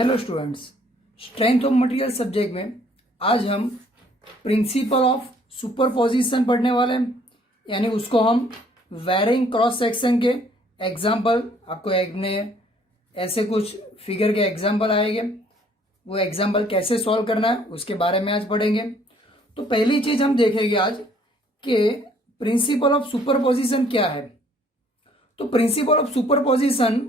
Hello students, strength of material subject में आज हम प्रिंसिपल ऑफ सुपरपोजिशन पढ़ने वाले हैं। यानी उसको हम वेरिंग क्रॉस सेक्शन के एग्जाम्पल, आपको एक में ऐसे कुछ फिगर के एग्जाम्पल आएंगे, वो एग्जाम्पल कैसे सॉल्व करना है उसके बारे में आज पढ़ेंगे। तो पहली चीज़ हम देखेंगे आज कि प्रिंसिपल ऑफ सुपरपोजिशन क्या है। तो प्रिंसिपल ऑफ सुपरपोजिशन,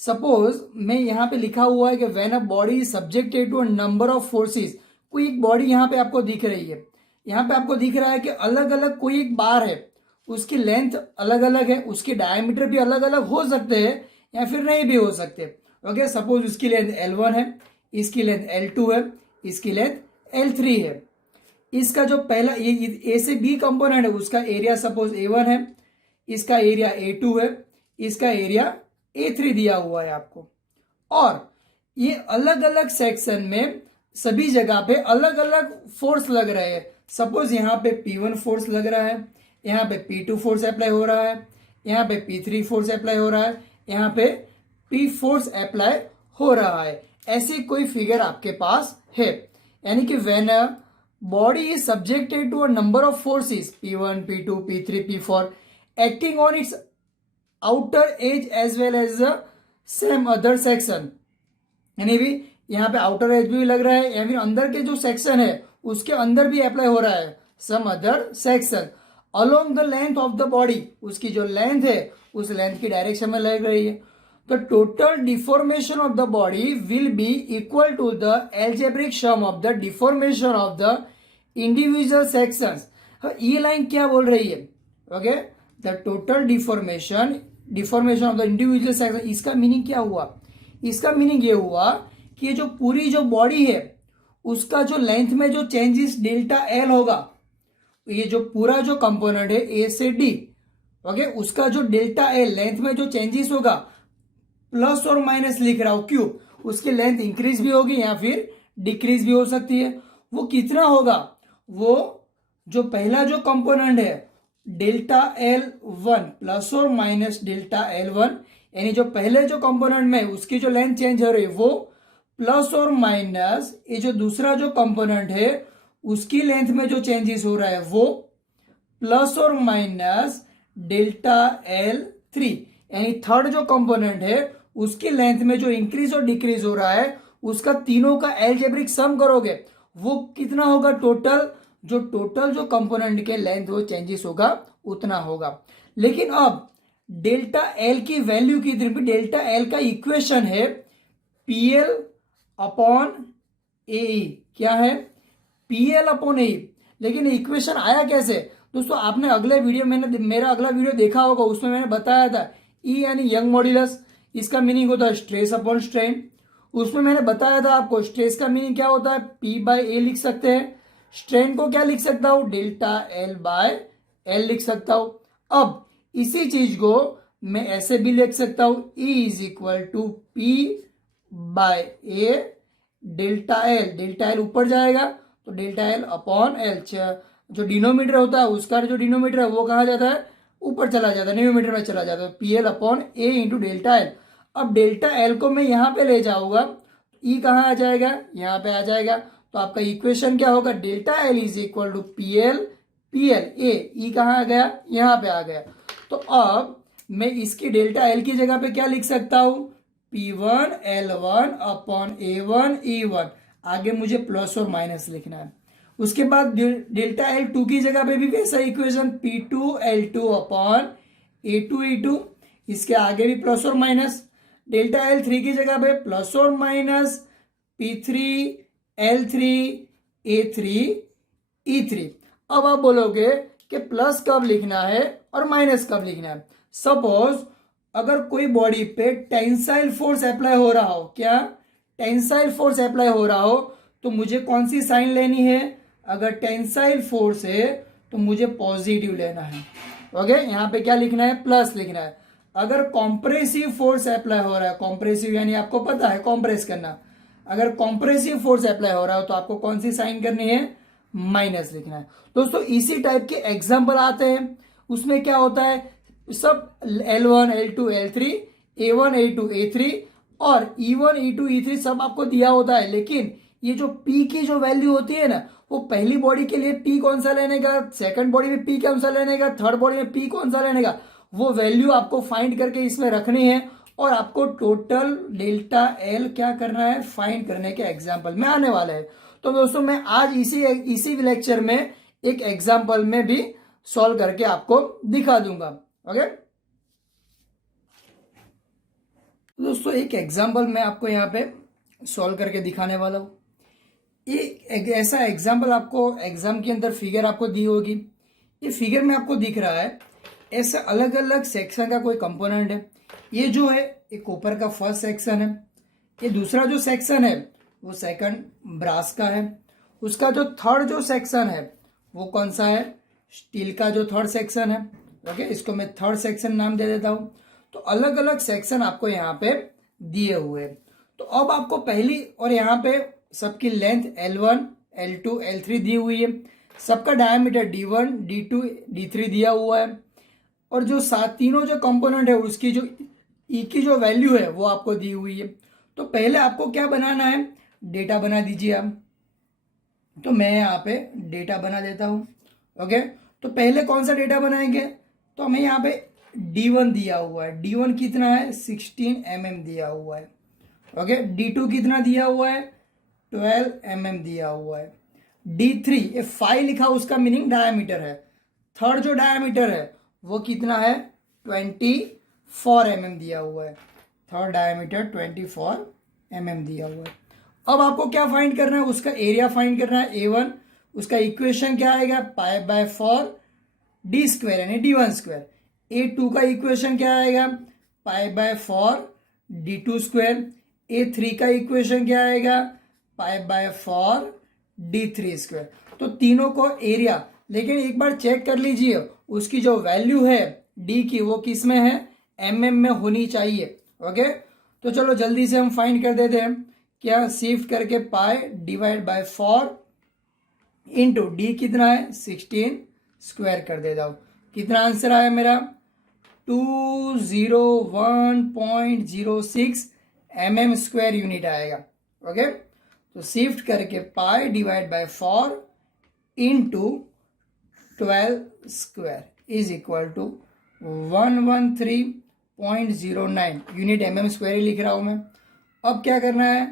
सपोज मैं यहाँ पे लिखा हुआ है कि when a body is subjected to a number of forces. कोई एक बॉडी यहाँ पे आपको दिख रही है, यहाँ पे आपको दिख रहा है कि अलग अलग कोई एक बार है, उसकी लेंथ अलग अलग है, उसके डायमीटर भी अलग अलग हो सकते हैं या फिर नहीं भी हो सकते। ओके, सपोज उसकी लेंथ L1 है, इसकी लेंथ L2 है, इसकी लेंथ L3 है। इसका जो पहला ए से बी कंपोनेंट है उसका एरिया सपोज A1 है, इसका एरिया A2 है, इसका एरिया A3 दिया हुआ है आपको। और ये अलग अलग सेक्शन में सभी जगह पे अलग अलग फोर्स लग रहे हैं। सपोज यहाँ पे P1 फोर्स लग रहा है, यहाँ पे P2 फोर्स अप्लाई हो रहा है, यहाँ पे P3 फोर्स अप्लाई हो रहा है, यहाँ पे P फोर्स अप्लाई हो रहा है। ऐसी कोई फिगर आपके पास है। यानी कि when a body is subjected to a number of forces P1, P2, P3, P4 acting on its outer edge as well as same other section. यानी भी यहाँ पे आउटर एज भी लग रहा है या फिर अंदर के जो सेक्शन है उसके अंदर भी अप्लाई हो रहा है some other section along the length of the body. उसकी जो लेंथ है उस लेंथ की डायरेक्शन में लग रही है। The total deformation of the body will be equal to the algebraic sum of the deformation of the individual sections. ये लाइन क्या बोल रही है? Okay, the total deformation of the individual section. इसका मीनिंग क्या हुआ? इसका मीनिंग ये हुआ कि जो पूरी जो बॉडी है उसका जो लेंथ में जो चेंजेस डेल्टा एल होगा, ये जो पूरा जो कंपोनेंट है ए से डी, ओके, उसका जो डेल्टा एल लेंथ में जो चेंजेस होगा, प्लस और माइनस लिख रहा हूं, क्यों? उसकी लेंथ इंक्रीज भी होगी या फिर डिक्रीज भी हो सकती है। वो कितना होगा? वो जो पहला जो कंपोनेंट है डेल्टा L1 प्लस और माइनस डेल्टा L1, यानी जो पहले जो कंपोनेंट में उसकी जो लेंथ चेंज हो रही है वो प्लस और माइनस ये जो दूसरा जो कंपोनेंट है उसकी लेंथ में जो चेंजेस हो रहा है वो प्लस और माइनस डेल्टा L3, यानी थर्ड जो कंपोनेंट है उसकी लेंथ में जो इंक्रीज और डिक्रीज हो रहा है उसका तीनों का एल्जेब्रिक सम करोगे वो कितना होगा? टोटल जो कंपोनेंट के लेंथ वो चेंजेस होगा उतना होगा। लेकिन अब डेल्टा एल की वैल्यू कितनी? डेल्टा एल का इक्वेशन है PL अपॉन AE। क्या है? PL upon AE। लेकिन इक्वेशन आया कैसे? दोस्तों आपने अगले वीडियो, मेरा अगला वीडियो देखा होगा, उसमें मैंने बताया था E यानी यंग मॉड्यूलस, इसका मीनिंग होता है स्ट्रेस अपॉन स्ट्रेन। उसमें मैंने बताया था आपको स्ट्रेस का मीनिंग क्या होता है, P/A लिख सकते हैं। स्ट्रेन को क्या लिख सकता हूं? डेल्टा L/L लिख सकता हूं। अब इसी चीज को मैं ऐसे भी लिख सकता हूं, E is equal to P/A delta L ऊपर जाएगा तो डेल्टा L अपॉन L। जो डिनोमीटर होता है उसका जो डिनोमीटर है वो कहा जाता है? ऊपर चला जाता है, न्यूमीटर में चला जाता है। PL upon A into delta L। अब डेल्टा L को मैं यहां पे ले जाऊंगा, E कहां आ जाएगा? यहां पे आ जाएगा। तो आपका इक्वेशन क्या होगा? Delta L is equal to PL A। E कहां आ गया? यहां पे आ गया। तो अब मैं इसकी डेल्टा L की जगह पे क्या लिख सकता हूं? P1 L1 upon A1 E1। आगे मुझे प्लस और माइनस लिखना है। उसके बाद डेल्टा L2 की जगह पे भी वैसा equation P2 L2 upon A2 E2। इसके आगे भी प्लस और माइनस। डेल्टा L3 की जगह पे प्लस और minus P3 L3 A3 E3। अब आप बोलोगे कि प्लस कब लिखना है और माइनस कब लिखना है। सपोज अगर कोई बॉडी पे टेंसाइल फोर्स अप्लाई हो रहा हो, क्या टेंसाइल फोर्स अप्लाई हो रहा हो, तो मुझे कौन सी साइन लेनी है? अगर टेंसाइल फोर्स है तो मुझे पॉजिटिव लेना है। ओके, यहां पे क्या लिखना है? प्लस लिखना है। अगर कॉम्प्रेसिव फोर्स अप्लाई हो रहा है, कॉम्प्रेसिव यानी आपको पता है कॉम्प्रेस करना, अगर कॉम्प्रेसिव फोर्स अप्लाई हो रहा हो तो आपको कौन सी साइन करनी है? माइनस लिखना है। दोस्तों इसी टाइप के एग्जाम्पल आते हैं, उसमें क्या होता है, सब L1 L2 L3 A1 A2 A3 और E1 E2 E3 सब आपको दिया होता है, लेकिन ये जो P की जो वैल्यू होती है ना, वो पहली बॉडी के लिए P कौन सा लेने का, सेकंड बॉडी में P कौन सा लेने का, थर्ड बॉडी में P कौन सा लेने का, वो वैल्यू आपको फाइंड करके इसमें रखनी है और आपको टोटल डेल्टा एल क्या करना है, फाइंड करने के एग्जाम्पल में आने वाला है। तो दोस्तों मैं आज इसी लेक्चर में एक एग्जाम्पल में भी सॉल्व करके आपको दिखा दूंगा। ओके दोस्तों, एक एग्जाम्पल मैं आपको यहाँ पे सॉल्व करके दिखाने वाला हूँ। एक ऐसा एग्जाम्पल आपको एग्जाम के अंदर फिगर आपको दी होगी। ये फिगर में आपको दिख रहा है ऐसा अलग अलग सेक्शन का कोई कंपोनेंट है। ये जो है ये कॉपर का फर्स्ट सेक्शन है, ये दूसरा जो सेक्शन है वो सेकंड ब्रास का है, उसका जो थर्ड जो सेक्शन है वो कौन सा है, स्टील का जो थर्ड सेक्शन है। ओके, इसको मैं थर्ड सेक्शन नाम दे देता हूँ। तो अलग अलग सेक्शन आपको यहाँ पे दिए हुए हैं। तो अब आपको पहली और यहाँ पे सबकी लेंथ L1 L2 L3 दी हुई है, सबका डायमीटर D1 D2 D3 दिया हुआ है, और जो तीनों जो कंपोनेंट है उसकी जो ई की जो वैल्यू है वो आपको दी हुई है। तो पहले आपको क्या बनाना है, डेटा बना दीजिए आप। तो मैं यहाँ पे डेटा बना देता हूँ। ओके, तो पहले कौन सा डेटा बनाएंगे, तो हमें यहाँ पे D1 दिया हुआ है, D1 कितना है 16 mm दिया हुआ है। ओके, D2 कितना दिया हुआ है 12 mm दिया हुआ है। D3 ये 5 लिखा, उसका मीनिंग डायमीटर है। थर्ड जो डायमीटर है वो कितना है 24 mm दिया हुआ है। थर्ड डायमीटर 24 mm दिया हुआ है। अब आपको क्या फाइंड करना है, उसका एरिया फाइंड करना है A1। उसका इक्वेशन क्या आएगा, π/4 d² यानी D1²। A2 का इक्वेशन क्या आएगा, π/4 d2²। A3 का इक्वेशन क्या आएगा, π/4 d3²। तो तीनों को एरिया, लेकिन एक बार चेक कर लीजिए उसकी जो वैल्यू है डी की वो किस में है, mm में होनी चाहिए। ओके, तो चलो जल्दी से हम फाइंड कर देते हैं। क्या, शिफ्ट करके π/4 इंटू डी कितना है 16 स्क्वायर कर देता हूँ। कितना आंसर आया मेरा 201.06 mm² यूनिट आएगा। ओके, तो शिफ्ट करके π/4 into 12 square is equal to 113.09 unit mm² ही लिख रहा हूं मैं। अब क्या करना है,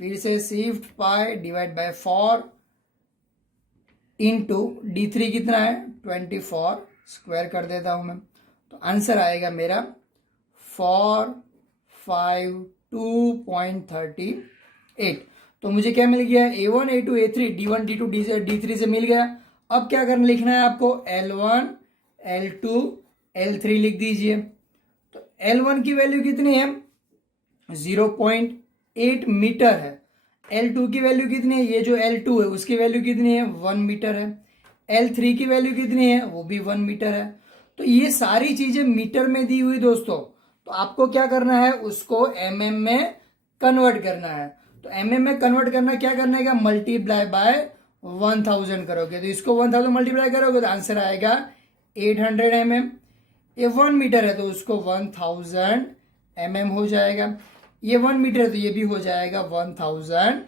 फिर से शिफ्ट π/4 इंटू D3 कितना है 24 स्क्वायर कर देता हूं मैं। तो आंसर आएगा मेरा 452.38। तो मुझे क्या मिल गया, A1 A2 A3 D1 D2 D3 से मिल गया। अब क्या करना, लिखना है आपको L1 L2 L3 लिख दीजिए। तो L1 की वैल्यू कितनी है 0.8 मीटर है। L2 की वैल्यू कितनी है, ये जो L2 है उसकी वैल्यू कितनी है 1 मीटर है। L3 की वैल्यू कितनी है, वो भी 1 मीटर है। तो ये सारी चीजें मीटर में दी हुई दोस्तों। तो आपको क्या करना है, उसको mm में कन्वर्ट करना है। तो mm में कन्वर्ट करना क्या करने का, मल्टीप्लाई बाय 1000 करोगे। तो इसको 1000 मल्टीप्लाई करोगे तो आंसर आएगा 800 mm। ये 1 मीटर है तो उसको 1000 mm हो जाएगा। ये 1 मीटर है तो ये भी हो जाएगा 1000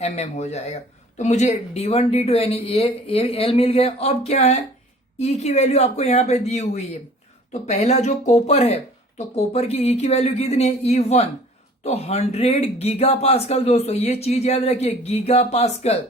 mm हो जाएगा। तो मुझे D1 D2 यानी L मिल गया। अब क्या है, E की वैल्यू आपको यहाँ पे दी हुई है। तो पहला जो कॉपर है, तो कॉपर की E की वैल्यू कितनी है E1, तो 100 गीगा पास्कल। दोस्तों ये चीज याद रखिए, गीगा पास्कल।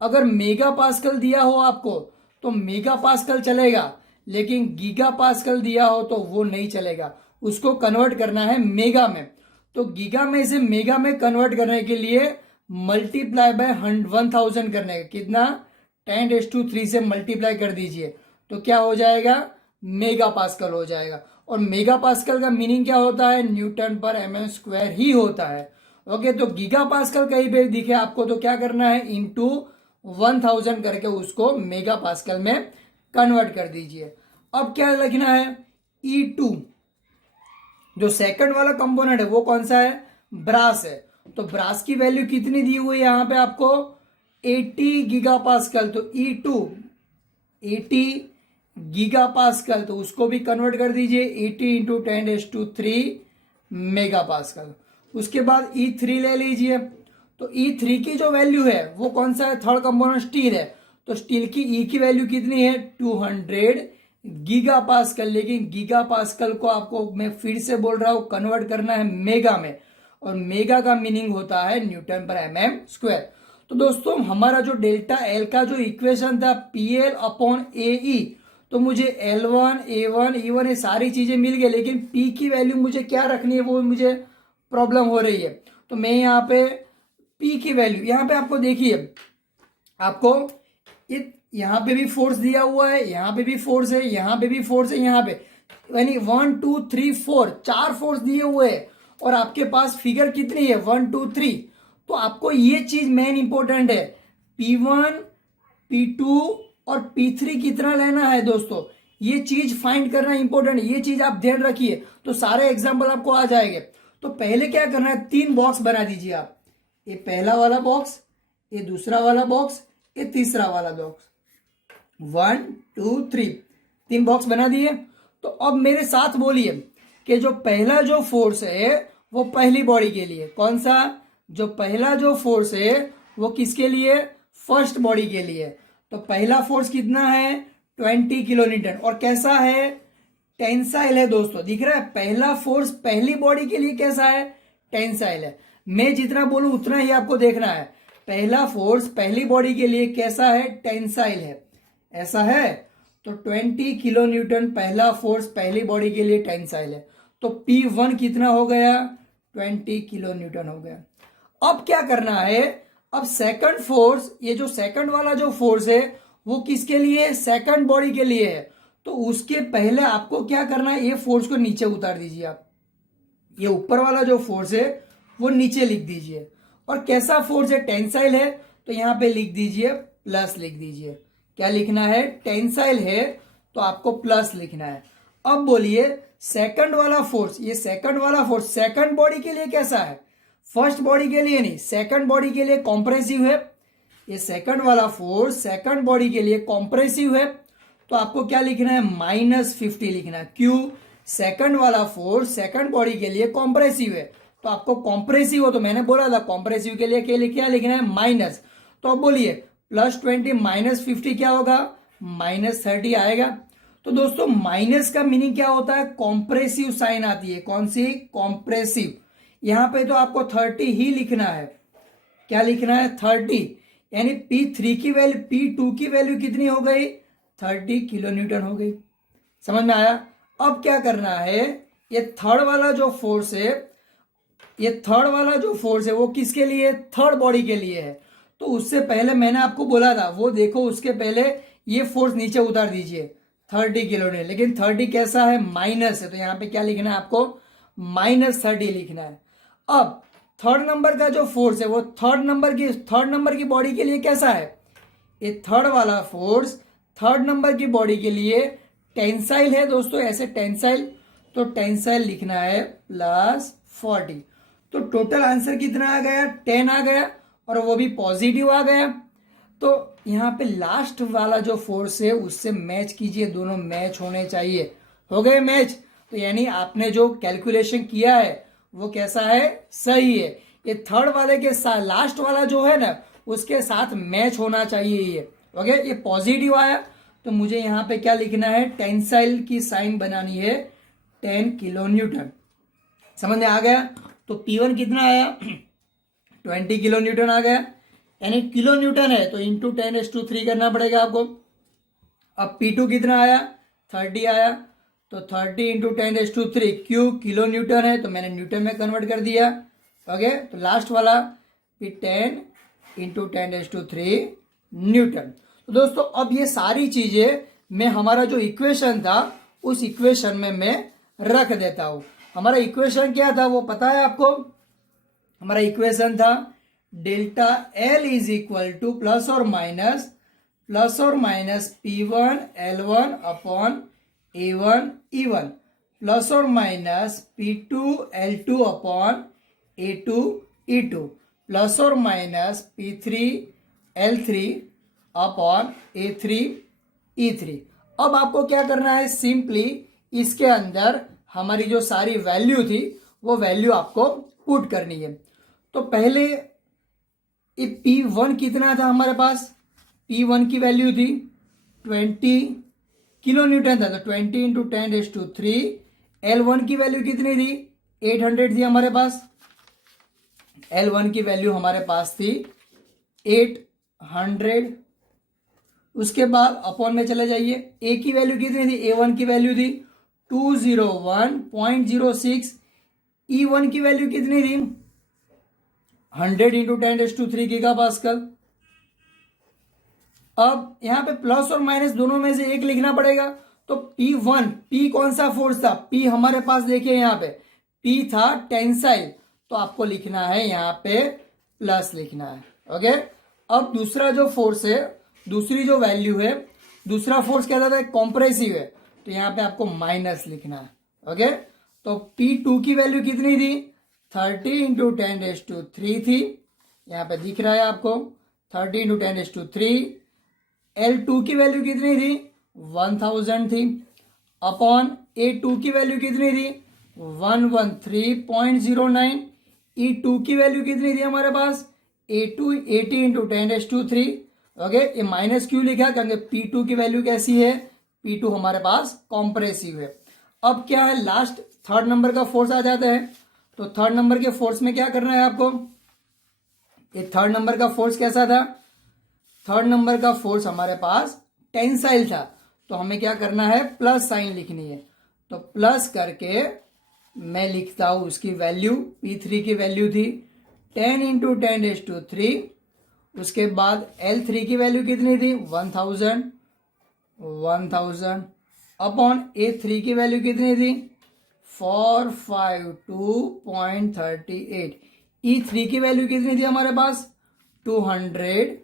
अगर मेगा पास्कल दिया हो आपको तो मेगा पास्कल चलेगा, लेकिन गीगा पास्कल दिया हो तो वो नहीं चलेगा, उसको कन्वर्ट करना है मेगा में। तो गीगा में से मेगा में कन्वर्ट करने के लिए मल्टीप्लाई बाय 1000 करने का, कितना 10⁻³ से मल्टीप्लाई कर दीजिए तो क्या हो जाएगा, मेगा पास्कल हो जाएगा। और मेगा पास्कल का मीनिंग क्या होता है, न्यूटन पर mm² ही होता है। ओके, तो गीगा पास्कल कहीं पे दिखे आपको तो क्या करना है, इंटू 1000 करके उसको मेगा पास्कल में कन्वर्ट कर दीजिए। अब क्या लिखना है, E2 जो सेकंड वाला कंपोनेंट है वो कौन सा है, ब्रास है। तो ब्रास की वैल्यू कितनी दी हुई है यहाँ पे आपको 80 गीगा पास्कल। तो E2 80 गीगा पास्कल, तो उसको भी कन्वर्ट कर दीजिए 80 इंटू 10⁻³ मेगा पास्कल। उसके बाद E3 ले लीजिए। तो E3 की जो वैल्यू है वो कौन सा है, थर्ड कंपोनेंट स्टील है, तो स्टील की E की वैल्यू कितनी है 200 गीगा पास्कल। लेकिन गीगा पास्कल को आपको मैं फिर से बोल रहा हूं कन्वर्ट करना है मेगा में, और मेगा का मीनिंग होता है न्यूटन पर mm स्क्वायर। तो दोस्तों हमारा जो डेल्टा एल का जो इक्वेशन था PL अपॉन AE, तो मुझे L1 A1 E1 ये सारी चीजें मिल गई, लेकिन P की वैल्यू मुझे क्या रखनी है वो मुझे प्रॉब्लम हो रही है। तो मैं यहाँ पे P की वैल्यू, यहाँ पे आपको देखिए, आपको यहाँ पे भी फोर्स दिया हुआ है, यहाँ पे भी फोर्स है, यहाँ पे भी फोर्स है, यहाँ पे यानी 1 2 3 4 4 फोर्स दिए हुए हैं, और आपके पास फिगर कितनी है 1 2 3। तो आपको ये चीज मेन इंपॉर्टेंट है, P1 P2 और P3 कितना लेना है दोस्तों, ये चीज फाइंड करना इंपॉर्टेंट है, ये चीज आप ध्यान रखिए, तो सारे एग्जाम्पल आपको आ जाएंगे। तो पहले क्या करना है, 3 बॉक्स बना दीजिए आप, ये पहला वाला बॉक्स, ये दूसरा वाला बॉक्स, ये तीसरा वाला बॉक्स, 1 2 3 3 बॉक्स बना दिए। तो अब मेरे साथ बोलिए कि जो पहला जो फोर्स है वो पहली बॉडी के लिए, कौन सा, जो पहला जो फोर्स है वो किसके लिए, फर्स्ट बॉडी के लिए। तो पहला फोर्स कितना है 20 किलो न्यूटन, और कैसा है, टेंसाइल है दोस्तों, दिख रहा है, पहला फोर्स पहली बॉडी के लिए कैसा है, टेंसाइल है। मैं जितना बोलूं उतना ही आपको देखना है, पहला फोर्स पहली बॉडी के लिए कैसा है, टेंसाइल है, ऐसा है। तो 20 किलो न्यूटन पहला फोर्स पहली बॉडी के लिए टेंसाइल है, तो P1 कितना हो गया 20 किलो न्यूटन हो गया। अब क्या करना है, अब सेकंड फोर्स, ये जो सेकंड वाला जो फोर्स है वो किसके लिए, सेकंड बॉडी के लिए है। तो उसके पहले आपको क्या करना है, ये फोर्स को नीचे उतार दीजिए आप, ये ऊपर वाला जो फोर्स है वो नीचे लिख दीजिए, और कैसा फोर्स है, टेंसाइल है, तो यहां पे लिख दीजिए प्लस लिख दीजिए। क्या लिखना है, टेंसाइल है तो आपको प्लस लिखना है। अब बोलिए सेकंड वाला फोर्स, ये सेकंड वाला फोर्स सेकंड बॉडी के लिए कैसा है, फर्स्ट बॉडी के लिए नहीं, सेकंड बॉडी के लिए कॉम्प्रेसिव है। ये सेकंड वाला फोर्स सेकंड बॉडी के लिए कॉम्प्रेसिव है, तो आपको क्या लिखना है -50 लिखना है। क्यों, सेकंड वाला फोर्स सेकंड बॉडी के लिए कॉम्प्रेसिव है, तो आपको कॉम्प्रेसिव हो, तो मैंने बोला था कॉम्प्रेसिव के लिए क्या लिखना है माइनस। तो अब बोलिए +20 -50 क्या होगा, -30 आएगा। तो दोस्तों माइनस का मीनिंग क्या होता है, कॉम्प्रेसिव साइन आती है, कौन सी, कॉम्प्रेसिव। यहां पे तो आपको 30 ही लिखना है, क्या लिखना है 30, यानी P3 की वैल्यू, P2 की वैल्यू कितनी हो गई 30 किलो न्यूटन हो गई। समझ में आया। अब क्या करना है, ये थर्ड वाला जो फोर्स है, ये थर्ड वाला जो फोर्स है वो किसके लिए, थर्ड बॉडी के लिए है। तो उससे पहले मैंने आपको बोला था वो देखो, उसके पहले ये फोर्स नीचे उतार दीजिए 30 किलो न्यूटन, लेकिन 30 कैसा है, माइनस है, तो यहां पे क्या लिखना है आपको -30 लिखना है। अब थर्ड नंबर का जो फोर्स है वो थर्ड नंबर की बॉडी के लिए कैसा है, ये थर्ड वाला फोर्स थर्ड नंबर की बॉडी के लिए टेंसाइल है दोस्तों, ऐसे टेंसाइल, तो टेंसाइल लिखना है +40। तो टोटल आंसर कितना आ गया 10 आ गया, और वो भी पॉजिटिव आ गया। तो यहाँ पे लास्ट वाला जो फोर्स है उससे मैच कीजिए, दोनों मैच होने चाहिए, हो गए मैच। तो यानी आपने जो कैलकुलेशन किया है वो कैसा है, सही है। ये थर्ड वाले के साथ लास्ट वाला जो है ना उसके साथ मैच होना चाहिए ये, ओके। ये पॉजिटिव आया, तो मुझे यहाँ पे क्या लिखना है, टेंसाइल की साइन बनानी है 10 किलो न्यूटन। समझ में आ गया। तो P1 कितना आया 20 किलो न्यूटन आ गया, यानी किलो न्यूटन है तो इंटू 10⁻³ करना पड़ेगा आपको। अब P2 कितना आया 30 आया, तो 30 इंटू 10⁻³ क्यों, किलो न्यूटन है तो मैंने न्यूटन में कन्वर्ट कर दिया, ओके। तो लास्ट वाला 10 इंटू 10⁻³ न्यूटन। तो दोस्तों अब ये सारी चीजें मैं हमारा जो इक्वेशन था उस इक्वेशन में मैं रख देता हूं। हमारा इक्वेशन क्या था वो पता है आपको, हमारा इक्वेशन था delta L is equal to plus और minus P1 L1 upon A1 E1 plus और minus P2 L2 upon A2 E2 plus और minus P3 L3 upon A3 E3। अब आपको क्या करना है, सिंपली इसके अंदर हमारी जो सारी वैल्यू थी वो वैल्यू आपको पुट करनी है। तो पहले ये P1 कितना था हमारे पास, P1 की वैल्यू थी 20 किलो न्यूटन था, तो 20 इंटू 10⁻³ L1 की वैल्यू कितनी थी 800 थी हमारे पास, L1 की वैल्यू हमारे पास थी 800। उसके बाद अपॉन में चले जाइए, ए की वैल्यू कितनी थी, A1 की वैल्यू थी 201.06, E1 की वैल्यू कितनी थी 100 इंटू 10⁻³ गीगा पास्कल। अब यहां पे प्लस और माइनस दोनों में से एक लिखना पड़ेगा, तो P1, P कौन सा फोर्स था, P हमारे पास देखिए यहाँ पे P था टेंसाइल, तो आपको लिखना है यहाँ पे प्लस लिखना है। ओके, अब दूसरा जो फोर्स है, दूसरी जो वैल्यू है, दूसरा फोर्स क्या था, कॉम्प्रेसिव है, तो यहाँ पे आपको माइनस लिखना है। ओके, तो P2 की वैल्यू कितनी थी 30 इंटू 10⁻³ थी, यहाँ पे दिख रहा है आपको 30 इंटू 10⁻³। L2 की वैल्यू कितनी थी 1000 थी, अपॉन A2 की वैल्यू कितनी थी 113.09, E2 की वैल्यू कितनी थी हमारे पास 80 इंटू 10⁻³। ओके, ये माइनस क्यों लिखा, क्योंकि P2 की वैल्यू कैसी है, P2 हमारे पास कॉम्प्रेसिव है। अब क्या है, लास्ट थर्ड नंबर का फोर्स आ जाता है, तो थर्ड नंबर के फोर्स में क्या करना है आपको, ये थर्ड नंबर का फोर्स कैसा था, थर्ड नंबर का फोर्स हमारे पास टेंसाइल था, तो हमें क्या करना है प्लस साइन लिखनी है, तो प्लस करके मैं लिखता हूं उसकी वैल्यू, P3 की वैल्यू थी 10 इंटू 10⁻³ उसके बाद L3 की वैल्यू कितनी थी 1000 अपॉन A3 की वैल्यू कितनी थी 452.38, E3 की वैल्यू कितनी थी हमारे पास 200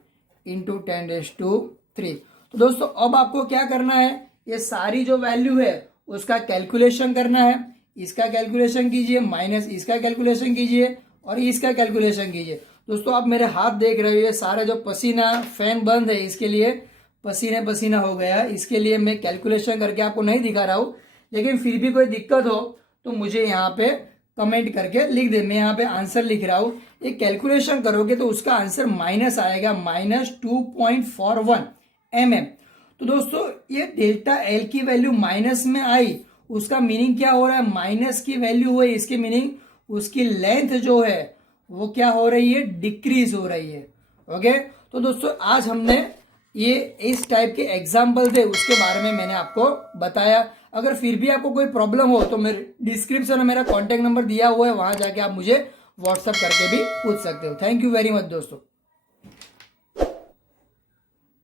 इंटू 10⁻³। तो दोस्तों अब आपको क्या करना है, ये सारी जो वैल्यू है उसका कैलकुलेशन करना है, इसका कैलकुलेशन कीजिए, माइनस इसका कैलकुलेशन कीजिए और इसका कैलकुलेशन कीजिए। दोस्तों आप मेरे हाथ देख रहे हो, ये सारा जो पसीना, फैन बंद है इसके लिए पसीने पसीना हो गया, इसके लिए मैं कैलकुलेशन करके आपको नहीं दिखा रहा हूं, लेकिन फिर भी कोई दिक्कत हो तो मुझे यहाँ पे कमेंट करके लिख दे, मैं यहाँ पे आंसर लिख रहा हूँ। ये कैलकुलेशन करोगे तो उसका आंसर माइनस आएगा, -2.41 mm। तो दोस्तों ये डेल्टा एल की वैल्यू माइनस में आई, उसका मीनिंग क्या हो रहा है, माइनस की वैल्यू हुई, इसकी मीनिंग उसकी लेंथ जो है वो क्या हो रही है, डिक्रीज हो रही है। ओके, तो दोस्तों आज हमने ये इस टाइप के एग्जाम्पल थे उसके बारे में मैंने आपको बताया। अगर फिर भी आपको कोई प्रॉब्लम हो तो मेरे डिस्क्रिप्शन में मेरा कॉन्टेक्ट नंबर दिया हुआ है, वहां जाके आप मुझे व्हाट्सएप करके भी पूछ सकते हो। थैंक यू वेरी मच दोस्तों।